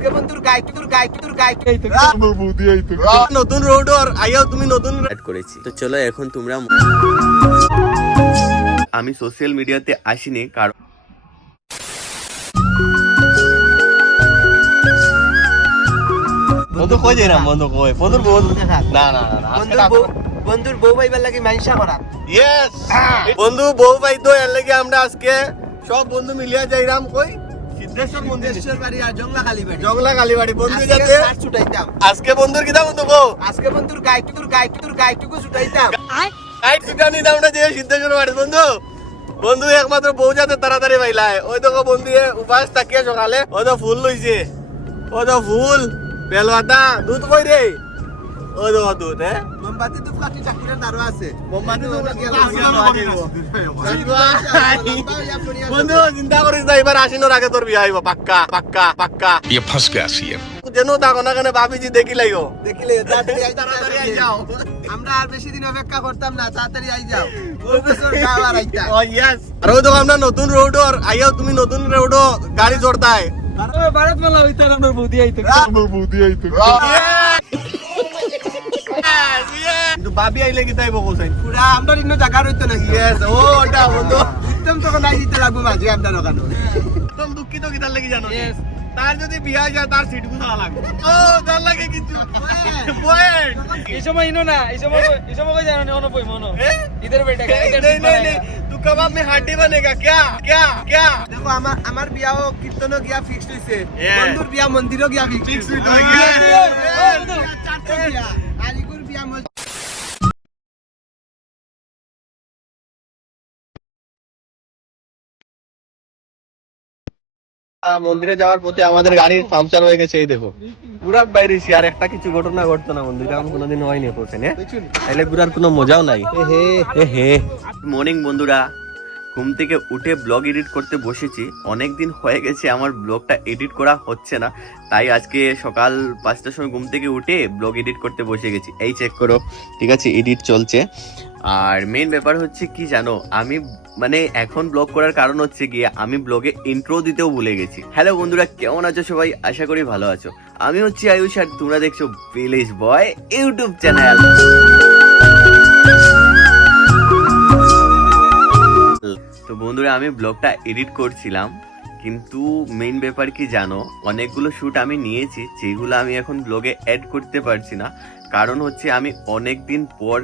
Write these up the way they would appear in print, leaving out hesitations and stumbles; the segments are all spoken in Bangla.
আজকে বন্ধুর গাইড এই তো বৌদি এই তো নতুন রোড আর আইও তুমি নতুন অ্যাড করেছি। তো চলো এখন তোমরা, আমি সোশ্যাল মিডিয়াতে আসিনি কারণ বন্ধু কই যাই না, বন্ধু কই বন্ধুর বউ না না না বন্ধুর বউ ভাইবার লাগি মাইনসা করা। ইয়েস বন্ধু বউ ভাই তো এর লাগি আমরা আজকে সব বন্ধু মিলিয়া যাইরাম কই সিদ্ধেশ্বর মন্দির, সিদ্ধেশ্বর বাড়ি আর জংলা কালীবাড়ি। জংলা কালীবাড়ি বন্ধু যাতে ছুটাইতাম আজকে বন্ধুর কিটা বন্ধু গো, আজকে বন্ধুর গাইটুকু ছুটাইতাম। রাইট ছুটানি দাও না যে সিদ্ধেশ্বর বাড়ি বন্ধু। বন্ধু একমাত্র বউ যাতে তাড়াতাড়ি পাইলাই, ওই তো বন্ধু উপাস থাকিয়ে সকালে ওই তো ফুল লইছে, ওই তো ফুল বেলপাতা দুধ কই রে, ওই তো দুধ হ্যাঁ মোমবাতি তো কাটি চাকুরের দারো আছে। মোমবাতি তো বন্ধু চিন্তা করিস না, এবার আশিনোর আগে তোর বিয়ে হইব পাক্কা পাক্কা পাক্কা। ये फंस गया सीएम। যেন থাকো না কেন ভাবিজি দেখি লাইও, দেখিলে তাড়াতাড়ি আই যাও। আমরা আর বেশি দিন অপেক্ষা করতাম না, তাড়াতাড়ি আই যাও। প্রফেসর গাওয়ার আইতা ও ইয়েস, আর ওই তো আমরা নতুন রোড আর আইও তুমি নতুন রোড গাড়ি চড়তাই ভারতমালা হইতা আমরা বৌদি আইতো। বৌদি এই তো কিন্তু ভাবি আইলে কি তাই বকো চাই পুরা আমরা ইন্ন জায়গা রইতো নাকি। ইয়েস ও ওটা বন্ধু একদম তখন নাই দিতে লাগবো মাঝে আমরা দোকানে। একদম দুঃখিত কি তার লাগি জানো, তার যদি বিয়ে হয় যায় তার সিট গুছা লাগবে, ও তার লাগে কিছু পয়েন্ট এই সময় ইনো না, এই সময় কই জানো না, অনুপই মনো ইধর বেটা नहीं नहीं नहीं तू कबाब में हड्डी बनेगा क्या क्या क्या দেখো আমার বিয়াও কীর্তনও গিয়া ফিক্স হইছে, Yeah. বন্ধুর বিয়া মন্দিরও গিয়া ফিক্স হইছে। চারটে বিয়া আলিগুর বিয়া মন্দিরে যাওয়ার পথে আমাদের গাড়ির পাংচার হয়ে গেছে, এই দেখো পুরা বাইরেছি, আর একটা কিছু ঘটনা ঘটতো না মন্দিরে, আমি কোনোদিন হয়নি পৌঁছানে, তাইলে ঘুরার কোনো মজাও নাই। হে মর্নিং বন্ধুরা, ঘুম থেকে উঠে ব্লগ এডিট করতে বসেছি, অনেক দিন হয়ে গেছে আমার ব্লগটা এডিট করা হচ্ছে না, তাই আজকে সকাল 5টার সময় ঘুম থেকে উঠে ব্লগ এডিট করতে বসে গেছি। এই চেক করো, ঠিক আছে এডিট চলছে। আর মেইন ব্যাপার হচ্ছে কি জানো, আমি মানে এখন ব্লগ করার কারণ হচ্ছে গিয়ে আমি ব্লগে ইন্ট্রো দিতেও ভুলে গেছি। হ্যালো বন্ধুরা, কেমন আছো সবাই? আশা করি ভালো আছো। আমি হচ্ছি আয়ুষ আর তোমরা দেখছো ভিলেজ বয় ইউটিউব চ্যানেল। তো বন্ধুরা, আমি ব্লগটা এডিট করছিলাম, কিন্তু মেইন ব্যাপার কি জানো, অনেকগুলো শ্যুট আমি নিয়েছি যেগুলো আমি এখন ব্লগে অ্যাড করতে পারছি না, কারণ হচ্ছে আমি অনেক দিন পর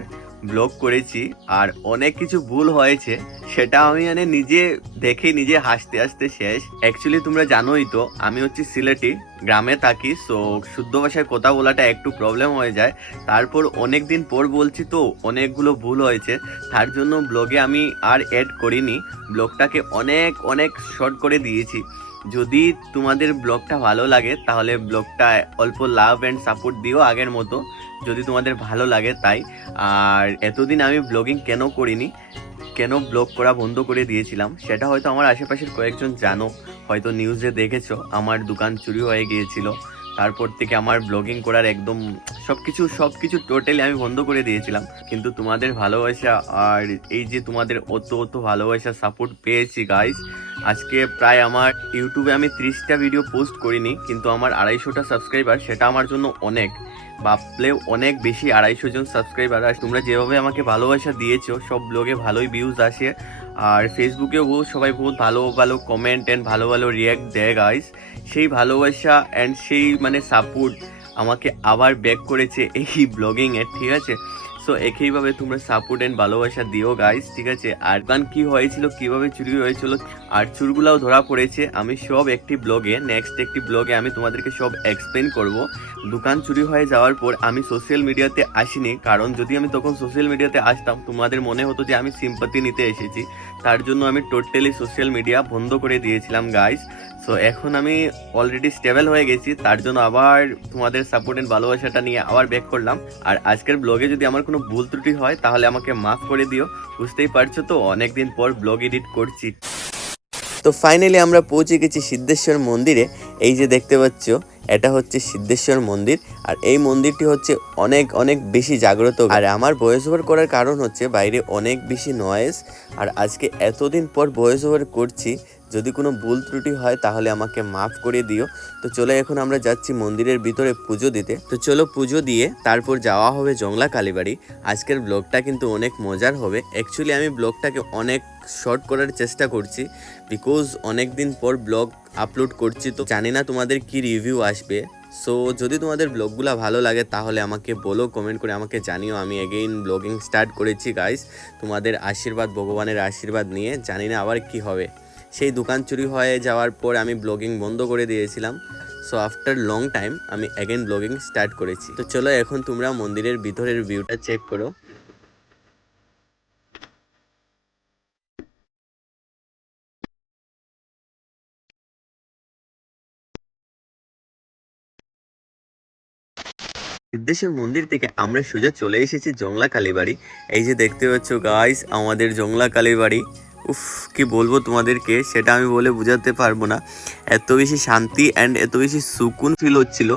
ব্লগ করেছি আর অনেক কিছু ভুল হয়েছে, সেটা আমি মানে নিজে দেখে নিজে হাসতে হাসতে শেষ। অ্যাকচুয়ালি তোমরা জানোই তো আমি হচ্ছে সিলেটি, গ্রামে থাকি, সো শুদ্ধ ভাষায় কথা বলাটা একটু প্রবলেম হয়ে যায়। তারপর অনেক দিন পর বলছি তো অনেকগুলো ভুল হয়েছে, তার জন্য ব্লগে আমি আর অ্যাড করিনি, ব্লগটাকে অনেক অনেক শর্ট করে দিয়েছি। যদি তোমাদের ব্লগটা ভালো লাগে তাহলে ব্লগটা অল্প লাভ অ্যান্ড সাপোর্ট দিও আগের মতো, যদি তোমাদের ভালো লাগে তাই। আর এতদিন আমি ব্লগিং কেন করিনি, কেন ব্লগ করা বন্ধ করে দিয়েছিলাম, সেটা হয়তো আমার আশেপাশের কয়েকজন জানো, হয়তো নিউজে দেখেছো আমার দোকান চুরি হয়ে গিয়েছিল, তারপর থেকে আমার ব্লগিং করার একদম সবকিছু টোটালি আমি বন্ধ করে দিয়েছিলাম। কিন্তু তোমাদের ভালোবাসা আর এই যে তোমাদের অত ভালোবাসা সাপোর্ট পেয়েছি গাইস, আজকে প্রায় আমার ইউটিউবে আমি 30টা ভিডিও পোস্ট করিনি, কিন্তু আমার 250টা সাবস্ক্রাইবার, সেটা আমার জন্য অনেক, ভাবলেও অনেক বেশি। 250 জন সাবস্ক্রাইবার, আর তোমরা যেভাবে আমাকে ভালোবাসা দিয়েছো, সব ব্লগে ভালোই ভিউজ আসে, আর ফেসবুকেও সবাই বহুত ভালো ভালো কমেন্ট অ্যান্ড ভালো ভালো রিয়াক্ট দেয় গাইস। সেই ভালোবাসা অ্যান্ড সেই মানে সাপোর্ট আমাকে আবার ব্যাক করেছে এই ব্লগিংয়ে, ঠিক আছে? সো একইভাবে তোমরা সাপোর্ট অ্যান্ড ভালোবাসা দিও গাইস, ঠিক আছে? আর গান কি হয়েছিল, কিভাবে চুরি হয়েছিল, আর চুরগুলাও ধরা পড়েছে, আমি সব একটি ব্লগে, নেক্সট একটি ব্লগে আমি তোমাদেরকে সব এক্সপ্লেন করব। দোকান চুরি হয়ে যাওয়ার পর আমি সোশ্যাল মিডিয়াতে আসিনি, কারণ যদি আমি তখন সোশ্যাল মিডিয়াতে আসতাম তোমাদের মনে হতো যে আমি সিম্পাথি নিতে এসেছি, তার জন্য আমি টোটালি সোশ্যাল মিডিয়া বন্ধ করে দিয়েছিলাম গাইস। সো এখন আমি অলরেডি স্টেবল হয়ে গেছি, তার জন্য আবার তোমাদের সাপোর্ট এন্ড ভালোবাসাটা নিয়ে আবার ব্যাক করলাম। আর আজকের ব্লগে যদি আমার কোনো ভুল ত্রুটি হয় তাহলে আমাকে মাফ করে দিও, বুঝতেই পারছো তো অনেকদিন পর ব্লগ এডিট করছি। তো ফাইনালি আমরা পৌঁছে গেছি সিদ্ধেশ্বর মন্দিরে। এই যে দেখতে পাচ্ছ, এটা হচ্ছে সিদ্ধেশ্বর মন্দির, আর এই মন্দিরটি হচ্ছে অনেক অনেক বেশি জাগ্রত। আর আমার ভয়েস ওভার করার কারণ হচ্ছে বাইরে অনেক বেশি নয়েজ, আর আজকে এতদিন পর ভয়েস ওভার করছি, যদি কোনো ভুল ত্রুটি হয় তাহলে আমাকে মাফ করে দিও। তো চলো এখন আমরা যাচ্ছি মন্দিরের ভিতরে পুজো দিতে। তো চলো পুজো দিয়ে তারপর যাওয়া হবে জংলা কালীবাড়ি। আজকের ব্লগটা কিন্তু অনেক মজার হবে। অ্যাকচুয়ালি আমি ব্লগটাকে অনেক শর্ট করার চেষ্টা করছি, বিকজ অনেক দিন পর ব্লগ আপলোড করছি, তো জানি না তোমাদের কি রিভিউ আসবে। সো যদি তোমাদের ব্লগগুলো ভালো লাগে তাহলে আমাকে বলো, কমেন্ট করে আমাকে জানিও। আমি এগেইন ব্লগিং স্টার্ট করেছি গাইস, তোমাদের আশীর্বাদ, ভগবানের আশীর্বাদ নিয়ে। জানি না আবার কি হবে। সেই দোকান চুরি হয়ে যাওয়ার পর আমি ব্লগিং বন্ধ করে দিয়েছিলাম। সো আফটার লং টাইম আমি এগেইন ব্লগিং স্টার্ট করেছি। তো চলো এখন তোমরা মন্দিরের ভিতরের ভিউটা চেক করো। সিদ্ধেশ্বর মন্দির থেকে আমরা সোজা চলে এসেছি জংলা কালীবাড়ি। এই যে দেখতে পাচ্ছ গাইস আমাদের জংলা কালীবাড়ি। উফ, কি বলবো তোমাদেরকে, সেটা আমি বলে বোঝাতে পারবো না। এত বেশি শান্তি অ্যান্ড এত বেশি সুকুন ফিল হচ্ছিল,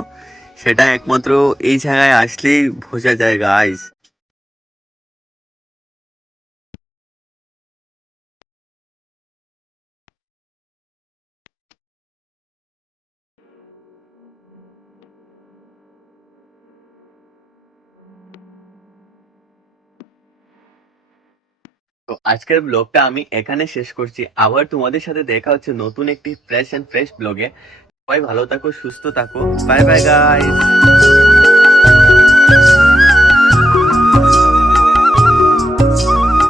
সেটা একমাত্র এই জায়গায় আসলেই বোঝা যায় গাইস। তো আজকের ব্লগটা আমি এখানে শেষ করছি। আবার তোমাদের সাথে দেখা হচ্ছে নতুন একটি ফ্রেশ ব্লগে। সবাই ভালো থাকো, সুস্থ থাকো। Bye bye guys.